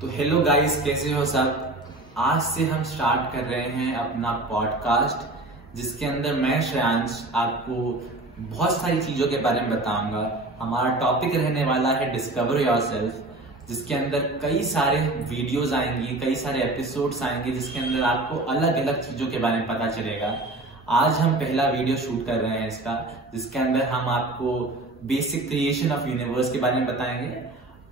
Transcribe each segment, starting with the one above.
तो hello guys, कैसे हो सब। आज से हम स्टार्ट कर रहे हैं अपना पॉडकास्ट, जिसके अंदर मैं श्रेयांश आपको बहुत सारी चीजों के बारे में बताऊंगा। हमारा टॉपिक रहने वाला है डिस्कवर योरसेल्फ, जिसके अंदर कई सारे वीडियोस आएंगी, कई सारे एपिसोड्स आएंगे, जिसके अंदर आपको अलग अलग चीजों के बारे में पता चलेगा। आज हम पहला वीडियो शूट कर रहे हैं इसका, जिसके अंदर हम आपको बेसिक क्रिएशन ऑफ यूनिवर्स के बारे में बताएंगे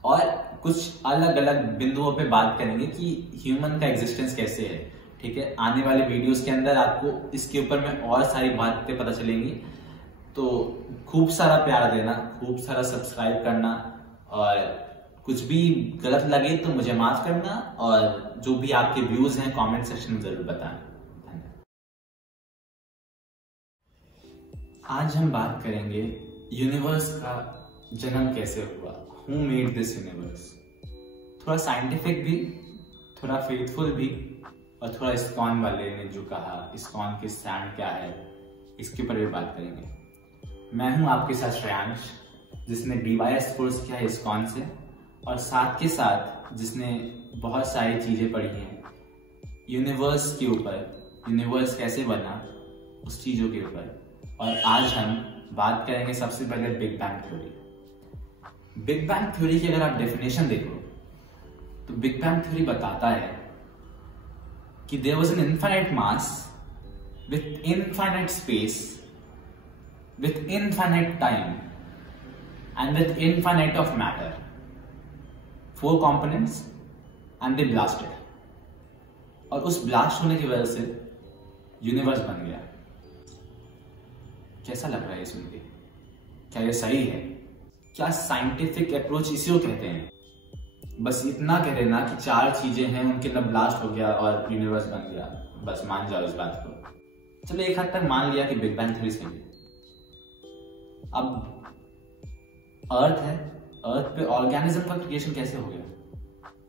और कुछ अलग अलग बिंदुओं पे बात करेंगे कि ह्यूमन का एग्जिस्टेंस कैसे है। ठीक है, आने वाले वीडियोस के अंदर आपको इसके ऊपर में और सारी बातें पता चलेंगी। तो खूब सारा प्यार देना, खूब सारा सब्सक्राइब करना, और कुछ भी गलत लगे तो मुझे माफ करना, और जो भी आपके व्यूज हैं कमेंट सेक्शन में जरूर बताएं। आज हम बात करेंगे यूनिवर्स का जन्म कैसे हुआ, हु मेड दिस यूनिवर्स। थोड़ा साइंटिफिक भी, थोड़ा फेथफुल भी, और थोड़ा इस्कॉन वाले ने जो कहा, इस्कॉन के स्टैंड क्या है, इसके ऊपर भी बात करेंगे। मैं हूं आपके साथ श्रेयांश, जिसने BYS कोर्स किया है इस्कॉन से, और साथ के साथ जिसने बहुत सारी चीजें पढ़ी हैं यूनिवर्स के ऊपर, यूनिवर्स कैसे बना उस चीजों के ऊपर। और आज हम बात करेंगे सबसे पहले big bang theory. Big bang theory की अगर आप डेफिनेशन देखो तो बिग बैंग थ्योरी बताता है कि there was an infinite mass with infinite space with infinite time and with infinite of matter, 4 components, and they blasted. और उस ब्लास्ट होने की वजह से यूनिवर्स बन गया। कैसा लग रहा है ये सुन के? क्या ये सही है? क्या साइंटिफिक अप्रोच इसी को कहते हैं? बस इतना कह देना कि 4 चीजें हैं, उनके अंदर ब्लास्ट हो गया और यूनिवर्स बन गया, बस मान जाओ इस बात को। चलो एक हद तक मान लिया कि बिग बैंग थ्योरी सही है। अब अर्थ है, अर्थ पे ऑर्गेनिज्म का क्रिएशन कैसे हो गया?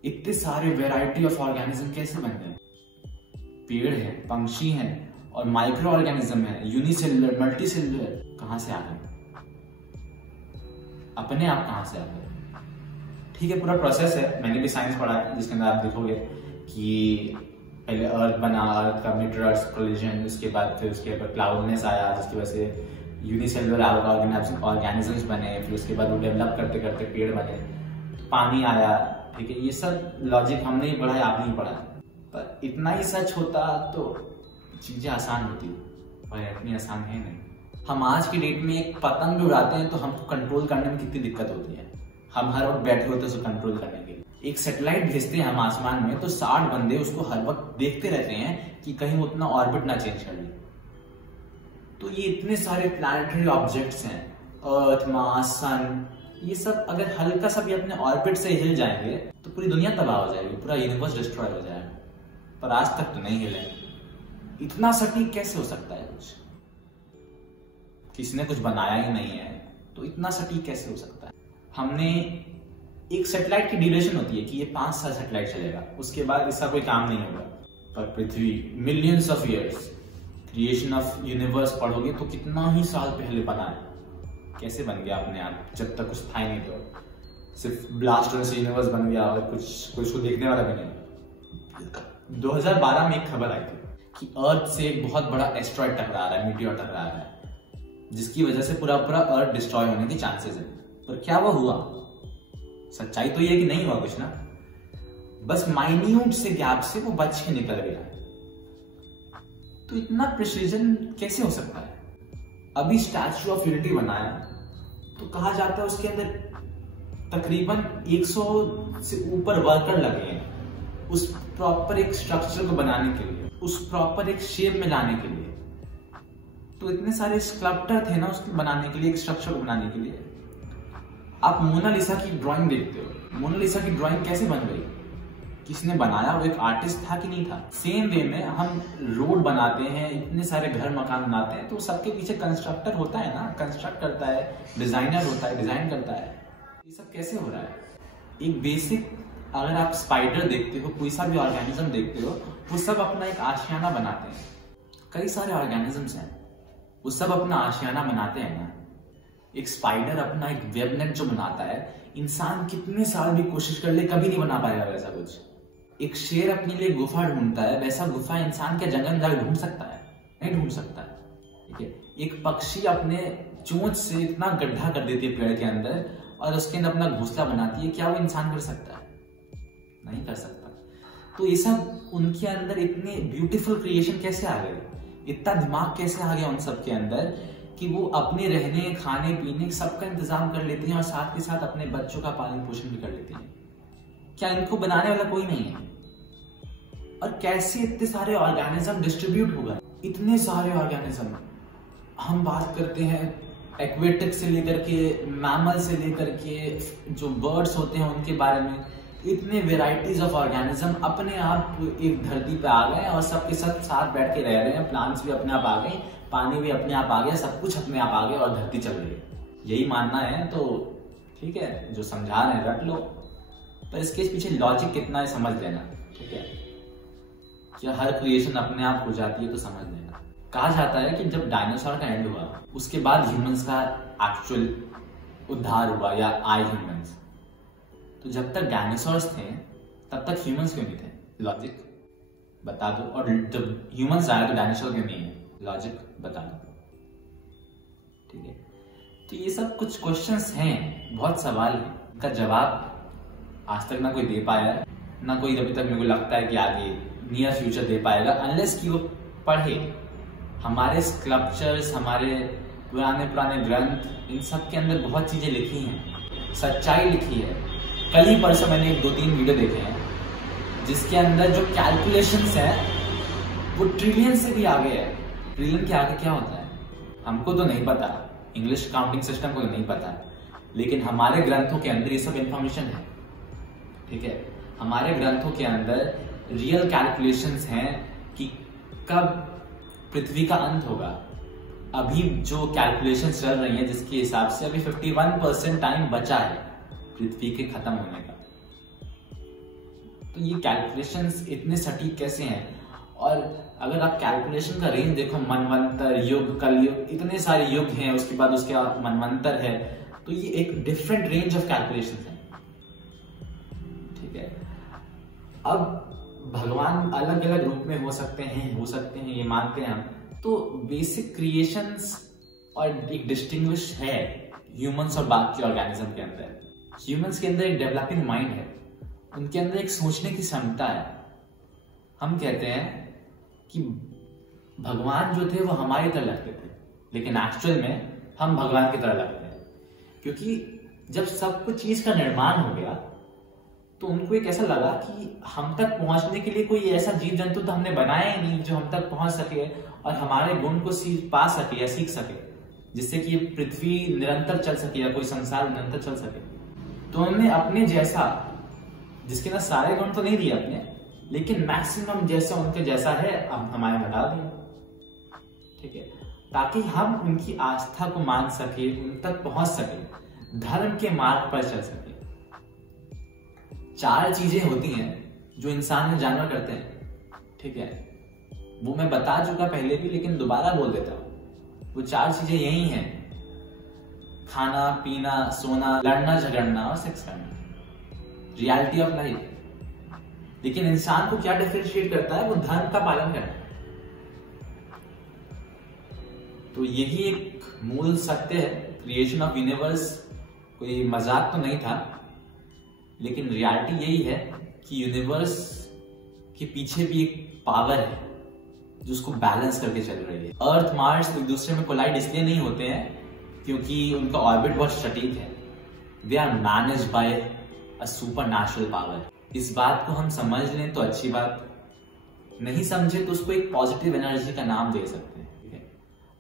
इतने सारे वेराइटी ऑफ ऑर्गेनिज्म कैसे बन गए? पेड़ है, पंछी है, और माइक्रो ऑर्गेनिज्म है, यूनिसेलुलर, मल्टीसेलुलर, कहां से आ गए? अपने आप कहां से आ गए? ठीक है, पूरा प्रोसेस है, मैंने भी साइंस पढ़ा है, जिसके अंदर आप देखोगे कि पहले अर्थ बना, अर्थ का मीटर अर्थ कोलिजन, उसके बाद फिर उसके ऊपर क्लाउडनेस आया, जिसकी वजह से यूनिसेलुलर ऑर्गेनिजम्स बने, फिर उसके बाद वो डेवलप करते करते पेड़ बने, पानी आया। ठीक है, ये सब लॉजिक हमने ही पढ़ा है, आपने ही पढ़ा है। पर इतना ही सच होता तो चीजें आसान होती, पर इतनी आसान है नहीं। हम आज की डेट में एक पतंग उड़ाते हैं तो हमको कंट्रोल करने में कितनी दिक्कत होती है। हम हर वक्त बैठे होते हैं उसको कंट्रोल करने के लिए। एक सैटेलाइट भेजते हैं हम आसमान में, तो 60 बंदे उसको हर वक्त देखते रहते हैं कि कहीं वो उतना ऑर्बिट ना चेंज कर ले। तो ये इतने सारे प्लैनेटरी ऑब्जेक्ट्स हैं, अर्थ, मार्स, सन, ये सब अगर हल्का सा भी अपने ऑर्बिट से हिल जाएंगे तो पूरी दुनिया तबाह हो जाएगी, पूरा यूनिवर्स डिस्ट्रॉय हो जाएगा। पर आज तक तो नहीं हिले। इतना सटीक कैसे हो सकता है? कुछ किसी ने कुछ बनाया ही नहीं है, तो इतना सटीक कैसे हो सकता है? हमने एक सैटेलाइट की ड्यूरेशन होती है कि ये 5 साल सैटेलाइट चलेगा, उसके बाद इसका कोई काम नहीं होगा। पर पृथ्वी millions of years, creation of universe पढ़ोगे तो कितना ही साल पहले बना है। कैसे बन गया अपने आप, जब तक कुछ था ही नहीं, तो सिर्फ ब्लास्ट होने से यूनिवर्स बन गया और कुछ को देखने वाला भी नहीं। 2012 में एक खबर आई थी कि अर्थ से एक बहुत बड़ा एस्ट्रॉइड टकरा रहा है, मीटियोर टकरा रहा है, जिसकी वजह से पूरा अर्थ डिस्ट्रॉय होने के चांसेस है। पर क्या वो हुआ? सच्चाई तो ये है कि नहीं हुआ कुछ ना, बस माइन्यूट से गैप से वो बच के निकल गया। तो इतना प्रिसीजन कैसे हो सकता है? अभी स्टैच्यू ऑफ यूनिटी बनाया तो कहा जाता है उसके अंदर तकरीबन 100 से ऊपर वर्कर लगे हैं उस प्रॉपर एक स्ट्रक्चर को बनाने के लिए, उस प्रॉपर एक शेप में लाने के लिए। तो इतने सारे स्कल्पटर थे ना उसको बनाने के लिए, एक स्ट्रक्चर को बनाने के लिए। आप मोनालिसा की ड्राइंग देखते हो, मोनालिसा की ड्राइंग कैसे बन गई? किसने बनाया? वो एक आर्टिस्ट था कि नहीं था? सेम वे में हम रोड बनाते हैं, इतने सारे घर मकान बनाते हैं, तो सबके पीछे कंस्ट्रक्टर होता है ना, कंस्ट्रक्ट करता है, डिजाइनर होता है, डिजाइन करता है। ये सब कैसे हो रहा है? एक बेसिक, अगर आप स्पाइडर देखते हो, कोई सा भी ऑर्गेनिज्म देखते हो, वो सब अपना एक आशियाना बनाते हैं। कई सारे ऑर्गेनिजम्स हैं, वो सब अपना आशियाना बनाते हैं ना। एक स्पाइडर अपना एक वेब नेट जो बनाता है, इंसान कितने साल भी कोशिश कर ले कभी नहीं बना पाएगा वैसा कुछ। एक शेर अपने लिए गुफा ढूंढता है, वैसा गुफा इंसान क्या जंगल में जाकर ढूंढ सकता है? नहीं ढूंढ सकता है। ठीक है, एक पक्षी अपने चोंच से इतना गड्ढा कर देती है पेड़ के अंदर और उसके अंदर अपना घोंसला बनाती है, क्या वो इंसान कर सकता है? नहीं कर सकता। तो ये सब उनके अंदर इतने ब्यूटीफुल क्रिएशन कैसे आ गए, इतना दिमाग कैसे आ गया उन सब के अंदर कि वो अपने रहने खाने पीने सबका इंतजाम कर लेते हैं और साथ के साथ अपने बच्चों का पालन पोषण भी कर लेते हैं। क्या इनको बनाने वाला कोई नहीं है? और कैसे इतने सारे ऑर्गेनिज्म डिस्ट्रीब्यूट हो गए, इतने सारे ऑर्गेनिज्म। हम बात करते हैं एक्वेटिक से लेकर के मैमल से लेकर के जो बर्ड्स होते हैं उनके बारे में, इतने वेराइटीज ऑफ ऑर्गेनिज्म अपने आप एक धरती पे आ गए और सबके साथ बैठ के रह रहे हैं। प्लांट्स भी अपने आप आ गए, पानी भी अपने आप आ गया, सब कुछ अपने आप आ गया और धरती चल रही। यही मानना है तो ठीक है, जो समझा रहे हैं रट लो, पर इसके पीछे लॉजिक कितना है समझ लेना। ठीक है, क्या हर क्रिएशन अपने आप हो जाती है तो समझ लेना। कहा जाता है कि जब डायनासोर का एंड हुआ उसके बाद ह्यूमंस का एक्चुअल उद्धार हुआ या आए ह्यूमंस। तो जब तक डायनासोर्स थे तब तक ह्यूमंस क्यों नहीं थे? लॉजिक बता दो। और जब ह्यूमंस आए तो डायनासोर क्यों नहीं है? लॉजिक बता दो। ठीक है, तो ये सब कुछ क्वेश्चंस हैं, बहुत सवाल है, इनका जवाब आज तक ना कोई दे पाया है, ना कोई अभी तक मेरे को लगता है कि आगे नियर फ्यूचर दे पाएगा, अनलेस कि वो पढ़े हमारे स्कल्पचर्स, हमारे पुराने ग्रंथ, इन सब के अंदर बहुत चीजें लिखी हैं, सच्चाई लिखी है। कल ही परसों मैंने 2-3 वीडियो देखे हैं जिसके अंदर जो कैलकुलेशंस हैं वो ट्रिलियन से भी आगे है। ट्रिलियन के आगे क्या होता है हमको तो नहीं पता, इंग्लिश काउंटिंग सिस्टम को नहीं पता, लेकिन हमारे ग्रंथों के अंदर ये सब इंफॉर्मेशन है। ठीक है, हमारे ग्रंथों के अंदर रियल कैलकुलेशंस हैं कि कब पृथ्वी का अंत होगा। अभी जो कैलकुलेशन चल रही है जिसके हिसाब से अभी 51% टाइम बचा है पृथ्वी के खत्म होने का। तो ये कैलकुलेशंस इतने सटीक कैसे हैं? और अगर आप कैलकुलेशन का रेंज देखो, मनवंतर युग, कलयुग, इतने सारे युग हैं, उसके बाद उसके बाद मनवंतर है, तो ये एक डिफरेंट रेंज ऑफ कैलकुलेशन है। ठीक है, अब भगवान अलग अलग रूप में हो सकते हैं, ये मानते हैं हम। तो बेसिक क्रिएशंस और एक डिस्टिंग्विश है ह्यूमंस और बाकी ऑर्गेनिज्म के अंदर। ह्यूमंस के अंदर एक डेवलपिंग माइंड है, उनके अंदर एक सोचने की क्षमता है। हम कहते हैं कि भगवान जो थे वो हमारी तरह लगते थे, लेकिन एक्चुअल में हम भगवान की तरह लगते हैं, क्योंकि जब सब कुछ चीज का निर्माण हो गया तो उनको एक ऐसा लगा कि हम तक पहुंचने के लिए कोई ऐसा जीव जंतु तो हमने बनाया ही नहीं जो हम तक पहुंच सके और हमारे गुण को पा सके या सीख सके, जिससे कि ये पृथ्वी निरंतर चल सके या कोई संसार निरंतर चल सके। तो उन्होंने अपने जैसा, जिसके ना सारे गुण तो नहीं दिए अपने, लेकिन मैक्सिमम जैसा उनके जैसा है अब हमारे हटा दिया। ठीक है, ताकि हम उनकी आस्था को मान सके, उन तक पहुंच सके, धर्म के मार्ग पर चल सके। 4 चीजें होती हैं जो इंसान और जानवर करते हैं। ठीक है, वो मैं बता चुका पहले भी, लेकिन दोबारा बोल देता हूं। वो 4 चीजें यही हैं: खाना पीना, सोना, लड़ना झगड़ना और सेक्स करना। Reality of life. लेकिन इंसान को क्या डिफरेंशिएट करता है? वो धर्म का पालन करना। तो यही एक मूल सत्य है। क्रिएशन ऑफ यूनिवर्स कोई मजाक तो नहीं था, लेकिन रियलिटी यही है कि यूनिवर्स के पीछे भी एक पावर है जो उसको बैलेंस करके चल रही है। अर्थ मार्स एक दूसरे में कोलाइड इसलिए नहीं होते हैं क्योंकि उनका ऑर्बिट बहुत सटीक है। They are managed by a supernatural power. इस बात को हम समझ लें तो अच्छी बात, नहीं समझे तो उसको एक पॉजिटिव एनर्जी का नाम दे सकते हैं। ठीक है,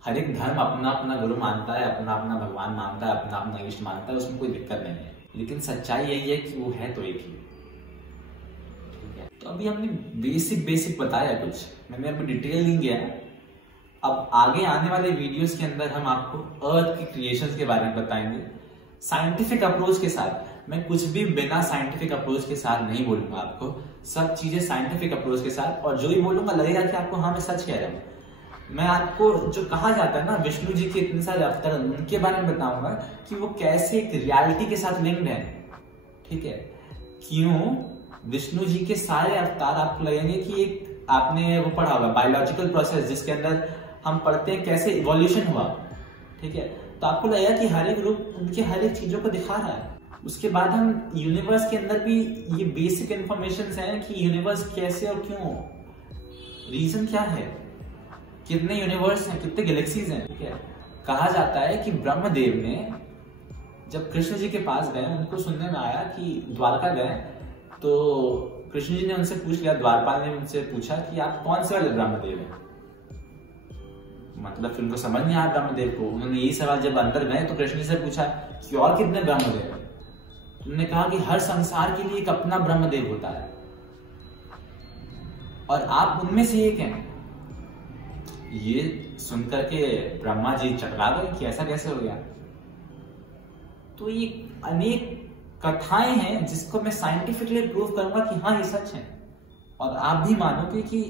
हर एक धर्म अपना अपना गुरु मानता है, अपना अपना भगवान मानता है, अपना अपना इष्ट मानता है, उसमें कोई दिक्कत नहीं है, लेकिन सच्चाई यही है कि वो है तो एक ही। ठीक है, तो अभी हमने बेसिक बताया कुछ, मैंने अभी डिटेल नहीं गया। अब आगे आने वाले वीडियोस के अंदर हम आपको अर्थ की क्रिएशंस के बारे में बताएंगे साइंटिफिक अप्रोच के साथ। मैं कुछ भी बिना साइंटिफिक अप्रोच के साथ नहीं बोलूंगा आपको, सब चीजें साइंटिफिक अप्रोच के साथ, और जो भी बोलूंगा लगेगा कि आपको हाँ मैं सच कह रहा हूं। मैं आपको जो कहा जाता है ना विष्णु जी के इतने सारे अवतार, उनके बारे में बताऊंगा कि वो कैसे एक रियलिटी के साथ लिंक्ड है। ठीक है, क्यों विष्णु जी के सारे अवतार आपको लगेंगे कि एक आपने वो पढ़ा होगा बायोलॉजिकल प्रोसेस, जिसके अंदर हम पढ़ते हैं कैसे इवोल्यूशन हुआ, ठीक है, तो आपको लगेगा कि हर एक रूप उनके हर एक चीजों को दिखा रहा है। उसके बाद हम यूनिवर्स के अंदर भी ये बेसिक इंफॉर्मेशन हैं कि यूनिवर्स कैसे और क्यों, रीजन क्या है, कितने यूनिवर्स हैं, कितने गैलेक्सीज हैं, ठीक है। कहा जाता है कि ब्रह्मदेव ने जब कृष्ण जी के पास गए, उनको सुनने में आया कि द्वारका गए, तो कृष्ण जी ने उनसे पूछ लिया, द्वारपाल ने उनसे पूछा कि आप कौन से वाले ब्रह्मदेव हैं, मतलब फिर उनको समझ नहीं आया ब्रह्मदेव को। उन्होंने यही सवाल जब अंदर गए तो कृष्ण जी से पूछा कि और कितने ब्रह्मदेव हैं, उन्होंने कहा कि हर संसार के लिए एक अपना ब्रह्मदेव होता है और आप उनमें से एक हैं। ये सुनकर के ब्रह्मा जी चकरा गए कि ऐसा कैसे हो गया। तो ये अनेक कथाएं हैं जिसको मैं साइंटिफिकली प्रूव करूंगा कि हाँ ये सच है, और आप भी मानोगे कि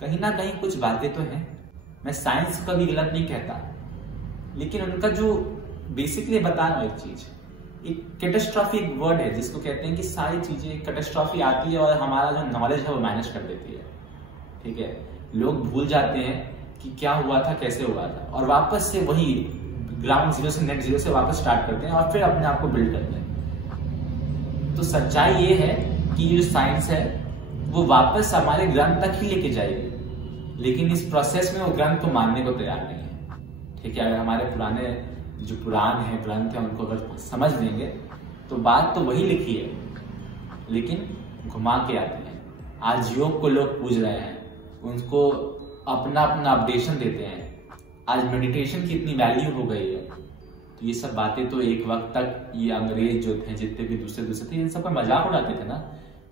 कहीं ना कहीं कुछ बातें तो हैं। मैं साइंस को भी गलत नहीं कहता, लेकिन उनका जो बेसिकली बता रहा हूं एक चीज, एक कैटास्ट्रॉफी एक वर्ड है जिसको कहते हैं कि सारी चीजें कैटास्ट्रॉफी आती है और हमारा जो नॉलेज है वो मैनेज कर देती है, ठीक है। लोग भूल जाते हैं कि क्या हुआ था, कैसे हुआ था, और वापस से वही ग्राउंड जीरो से नेट जीरो से वापस स्टार्ट करते हैं और फिर अपने आप को बिल्ड करते हैं। तो सच्चाई ये है कि जो साइंस है वो वापस हमारे ग्रंथ तक ही लेके जाएगी, लेकिन इस प्रोसेस में वो ग्रंथ को मानने को तैयार नहीं है, ठीक है। अगर हमारे पुराने जो पुराण है, ग्रंथ है, उनको अगर समझ लेंगे तो बात तो वही लिखी है, लेकिन घुमा के आते हैं। आज योग को लोग पूज रहे हैं, उनको अपना अपना अपडेशन देते हैं। आज मेडिटेशन की इतनी वैल्यू हो गई है, तो ये सब बातें तो एक वक्त तक ये अंग्रेज जो थे, जितने भी दूसरे थे, इन सब का मजाक उड़ाते थे ना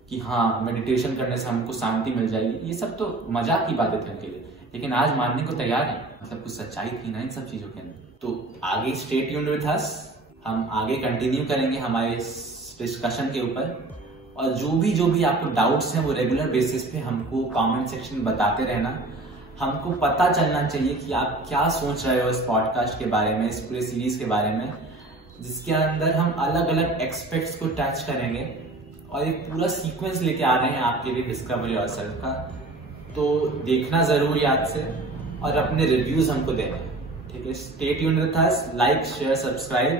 कि हाँ मेडिटेशन करने से हमको शांति मिल जाएगी। ये सब तो मजाक की बातें थी उनके लिए, लेकिन आज मानने को तैयार है, मतलब कुछ सच्चाई थी ना इन सब चीजों के अंदर। तो आगे स्टे ट्यून्ड विद अस, हम आगे कंटिन्यू करेंगे हमारे इस डिस्कशन के ऊपर, और जो भी आपको डाउट्स हैं वो रेगुलर बेसिस पे हमको कमेंट सेक्शन में बताते रहना। हमको पता चलना चाहिए कि आप क्या सोच रहे हो इस पॉडकास्ट के बारे में, इस पूरे सीरीज के बारे में, जिसके अंदर हम अलग अलग एक्सपेक्ट्स को टच करेंगे और एक पूरा सीक्वेंस लेके आ रहे हैं आपके लिए डिस्कवर योरसेल्फ का। तो देखना जरूर याद से और अपने रिव्यूज हमको देना, ठीक है। Stay tuned with us, like share subscribe,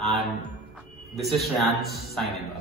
and this is Shreyansh signing off.